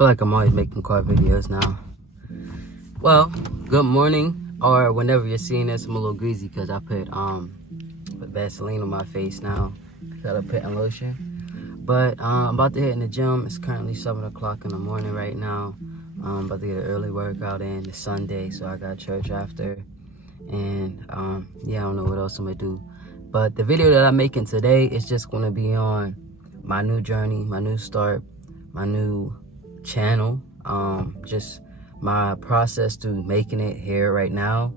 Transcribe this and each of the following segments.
feel like I'm always making car videos now. Well, good morning, or whenever you're seeing this, I'm a little greasy because I put Vaseline on my face now. Got a putting lotion. But I'm about to hit in the gym. It's currently 7 o'clock in the morning right now. I'm about to get an early workout in. It's Sunday, so I got church after. And yeah, I don't know what else I'm gonna do. But the video that I'm making today is just gonna be on my new journey, my new start, my new channel, just my process to making it here right now,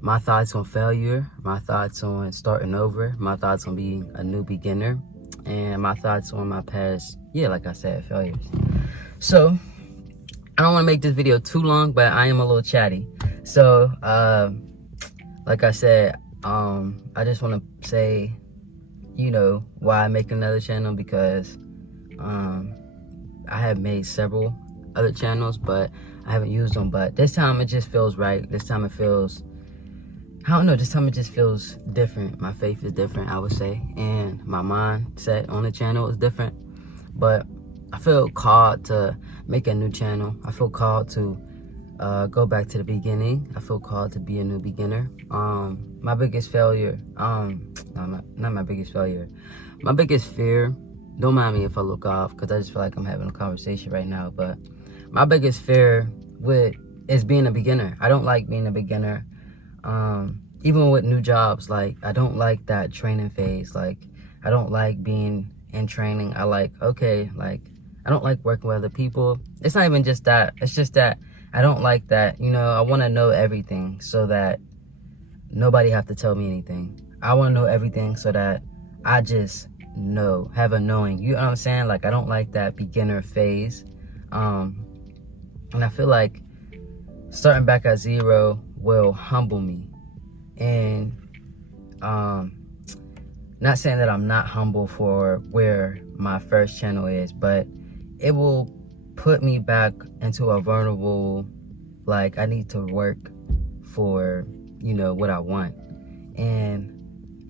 my thoughts on failure, my thoughts on starting over, my thoughts on being a new beginner, and my thoughts on my past, like I said, failures. So I don't want to make this video too long, but I am a little chatty. So like I said, I just want to say, why I make another channel, because I have made several other channels, but I haven't used them. But this time it just feels right. This time it feels, I don't know, this time it just feels different. My faith is different, I would say, and my mindset on the channel is different. But I feel called to make a new channel. I feel called to go back to the beginning. I feel called to be a new beginner. My biggest failure, not my biggest failure, my biggest fear, don't mind me if I look off because I just feel like I'm having a conversation right now, but my biggest fear is being a beginner. I don't like being a beginner. Even with new jobs, like, I don't like that training phase. Like, I don't like being in training. I don't like working with other people. It's not even just that. It's just that I don't like that. I want to know everything so that nobody have to tell me anything. I want to know everything so that I just know, have a knowing. You know what I'm saying? Like, I don't like that beginner phase. And I feel like starting back at zero will humble me. And not saying that I'm not humble for where my first channel is, but it will put me back into a vulnerable, like, I need to work for, what I want. And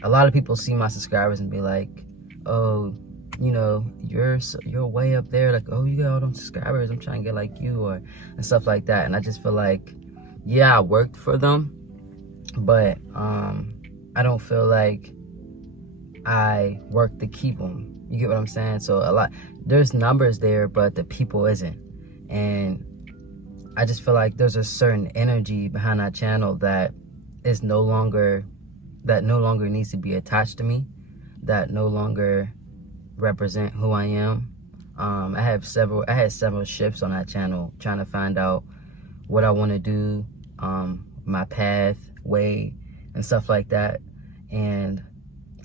a lot of people see my subscribers and be like, oh, you're way up there, like, oh, you got all those subscribers, I'm trying to get like you, and stuff like that. And I just feel like, I worked for them, but I don't feel like I worked to keep them. You get what I'm saying? So there's numbers there, but the people isn't. And I just feel like there's a certain energy behind that channel that no longer needs to be attached to me, that no longer represent who I am. I had several shifts on that channel trying to find out what I want to do, my pathway and stuff like that. And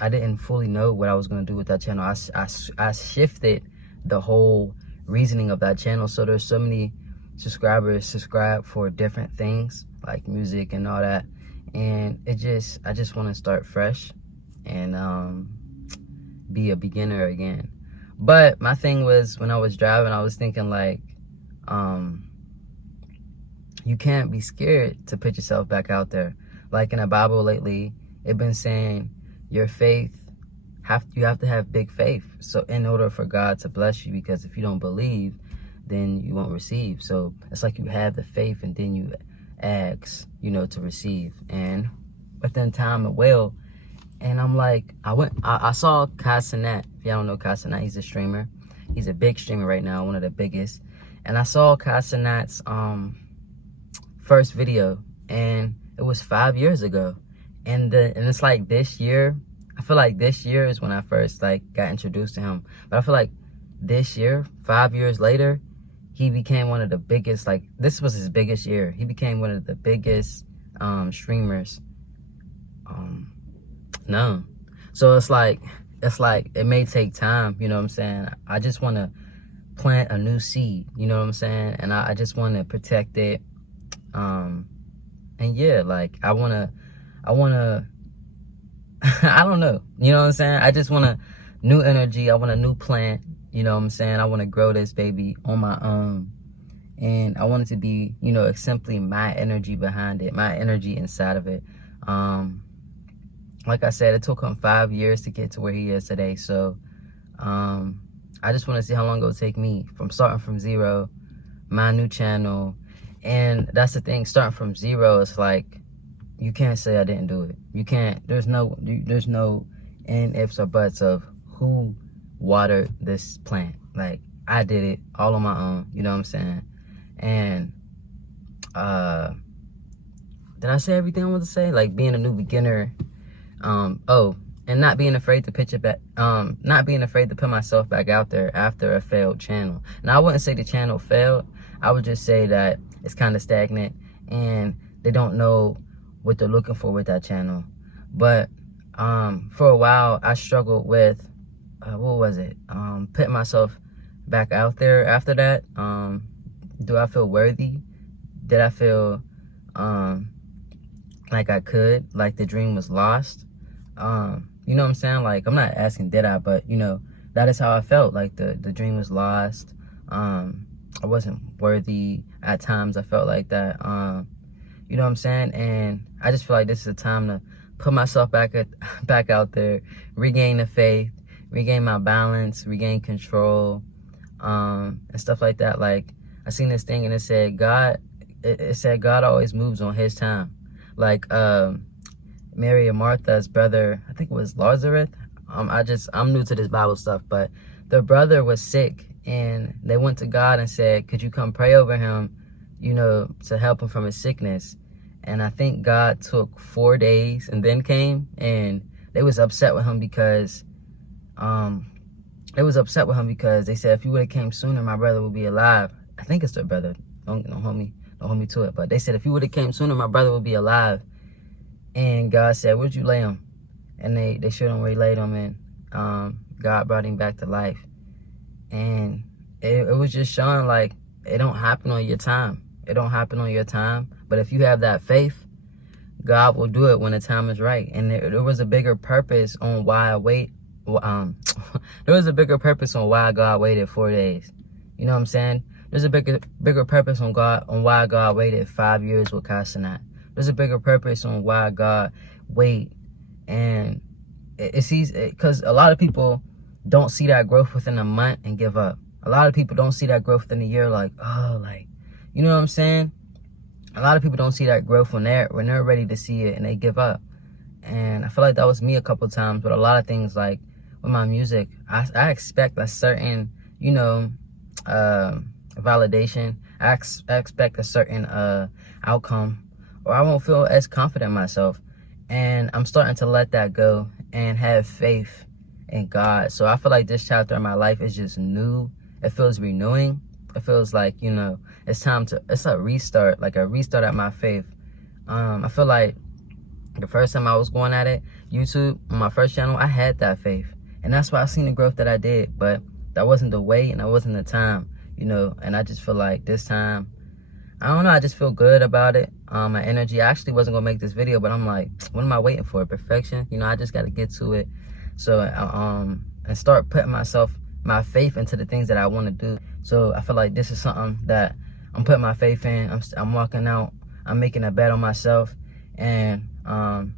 I didn't fully know what I was going to do with that channel. I shifted the whole reasoning of that channel. So there's so many subscribers subscribe for different things like music and all that. And I just want to start fresh and be a beginner again. But my thing was, when I was driving, I was thinking like, you can't be scared to put yourself back out there. Like in the Bible lately, it's been saying your faith, you have to have big faith. So in order for God to bless you, because if you don't believe, then you won't receive. So it's like you have the faith and then you ask, to receive. And within time it will. And I'm like, I saw Kai Cenat. If y'all don't know Kai Cenat, he's a streamer. He's a big streamer right now, one of the biggest. And I saw Kai Cenat's first video, and it was 5 years ago. And it's like this year, I feel like this year is when I first got introduced to him. But I feel like this year, 5 years later, he became one of the biggest, this was his biggest year. He became one of the biggest streamers known. So it's like it may take time, you know what I'm saying? I just want to plant a new seed, you know what I'm saying? And I just want to protect it. And yeah, I want to I don't know, you know what I'm saying? I just want a new energy. I want a new plant, you know what I'm saying? I want to grow this baby on my own. And I want it to be, simply my energy behind it, my energy inside of it. Like I said, it took him 5 years to get to where he is today. So I just want to see how long it'll take me from starting from zero, my new channel. And that's the thing, starting from zero, it's like, you can't say I didn't do it. You can't, there's no and ifs or buts of who watered this plant. Like, I did it all on my own, you know what I'm saying? And, did I say everything I wanted to say? Like, being a new beginner, and not being afraid to pitch it back, not being afraid to put myself back out there after a failed channel. Now, I wouldn't say the channel failed. I would just say that it's kind of stagnant and they don't know what they're looking for with that channel. But for a while, I struggled with, what was it? Putting myself back out there after that. Do I feel worthy? Did I feel like I could? Like the dream was lost? You know what I'm saying? Like, I'm not asking did I, but, you know, that is how I felt. Like, the dream was lost. I wasn't worthy. At times, I felt like that. You know what I'm saying? And I just feel like this is a time to put myself back out there, regain the faith, regain my balance, regain control, and stuff like that. Like, I seen this thing and it said God always moves on his time. Like, Mary and Martha's brother, I think it was Lazarus. I'm new to this Bible stuff, but their brother was sick and they went to God and said, could you come pray over him, you know, to help him from his sickness? And I think God took 4 days and then came, and they was upset with him because, they said if you would have came sooner, my brother would be alive. I think it's their brother. Don't hold me to it. But they said if you would have came sooner, my brother would be alive. And God said, where'd you lay him? And they showed him where he laid him, and God brought him back to life. And it was just showing, like, it don't happen on your time. It don't happen on your time. But if you have that faith, God will do it when the time is right. And there was a bigger purpose on why I wait. There was a bigger purpose on why God waited 4 days. You know what I'm saying? There's a bigger purpose on why God waited 5 years with Casanat. There's a bigger purpose on why God wait. And it's easy because a lot of people don't see that growth within a month and give up. A lot of people don't see that growth within a year, like, oh, like, you know what I'm saying? A lot of people don't see that growth when they're ready to see it, and they give up. And I feel like that was me a couple times with a lot of things. Like with my music, I expect a certain, you know, validation. I expect a certain outcome, or I won't feel as confident in myself. And I'm starting to let that go and have faith in God. So I feel like this chapter of my life is just new. It feels renewing. It feels like, you know, it's a restart, like a restart at my faith. I feel like the first time I was going at it, YouTube, on my first channel, I had that faith. And that's why I seen the growth that I did. But that wasn't the way and that wasn't the time, you know. And I just feel like this time, I don't know, I just feel good about it. My energy, I actually wasn't going to make this video, but I'm like, what am I waiting for? Perfection? You know, I just got to get to it. So, and start putting my faith into the things that I want to do. So I feel like this is something that I'm putting my faith in. I'm walking out. I'm making a bet on myself. And am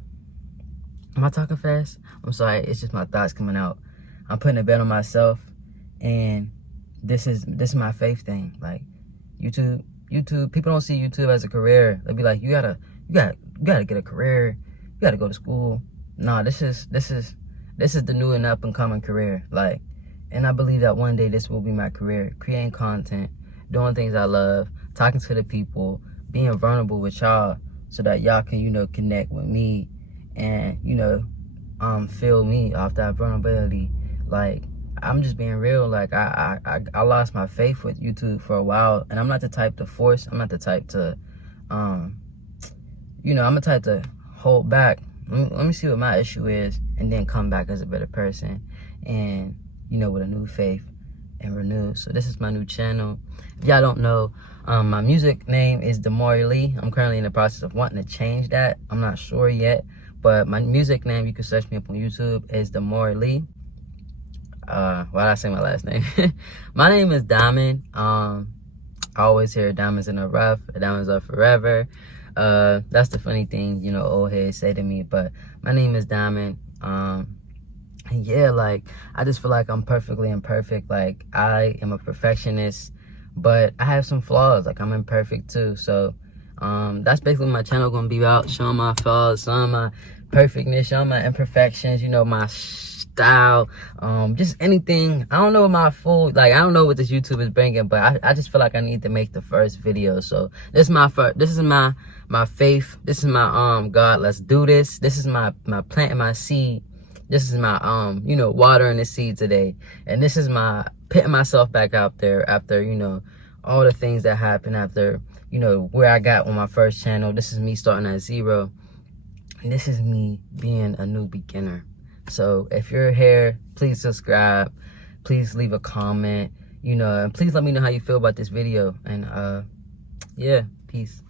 I talking fast? I'm sorry. It's just my thoughts coming out. I'm putting a bet on myself, and this is my faith thing. Like YouTube. People don't see YouTube as a career. They'll be like, you gotta get a career. You gotta go to school. No, this is the new and up and coming career. Like. And I believe that one day this will be my career. Creating content, doing things I love, talking to the people, being vulnerable with y'all so that y'all can, you know, connect with me and, you know, feel me off that vulnerability. Like, I'm just being real. Like, I lost my faith with YouTube for a while, and I'm not the type to force. I'm not the type to, you know, I'm the type to hold back. Let me see what my issue is and then come back as a better person. And, you know, with a new faith and renewed. So this is my new channel. If y'all don't know, my music name is Damari Lee. I'm currently in the process of wanting to change that. I'm not sure yet, but my music name, you can search me up on YouTube, is Damari Lee. Why did I say my last name? My name is Diamond. I always hear diamonds in the rough, diamonds are forever. That's the funny thing, you know, old heads say to me, but my name is Diamond. And yeah, like, I just feel like I'm perfectly imperfect. Like, I am a perfectionist, but I have some flaws. Like, I'm imperfect too. So that's basically my channel gonna be about, showing my flaws, showing my perfectness, showing my imperfections, you know, my style, just anything. I don't know what my full, like, I don't know what this YouTube is bringing, but I just feel like I need to make the first video. So this is my first, this is my faith, this is my God, let's do this. This is my planting my seed. This is my you know, watering the seed today. And this is my putting myself back out there after, you know, all the things that happened, after, you know, where I got on my first channel. This is me starting at 0. And this is me being a new beginner. So if you're here, please subscribe. Please leave a comment, you know, and please let me know how you feel about this video. And yeah, peace.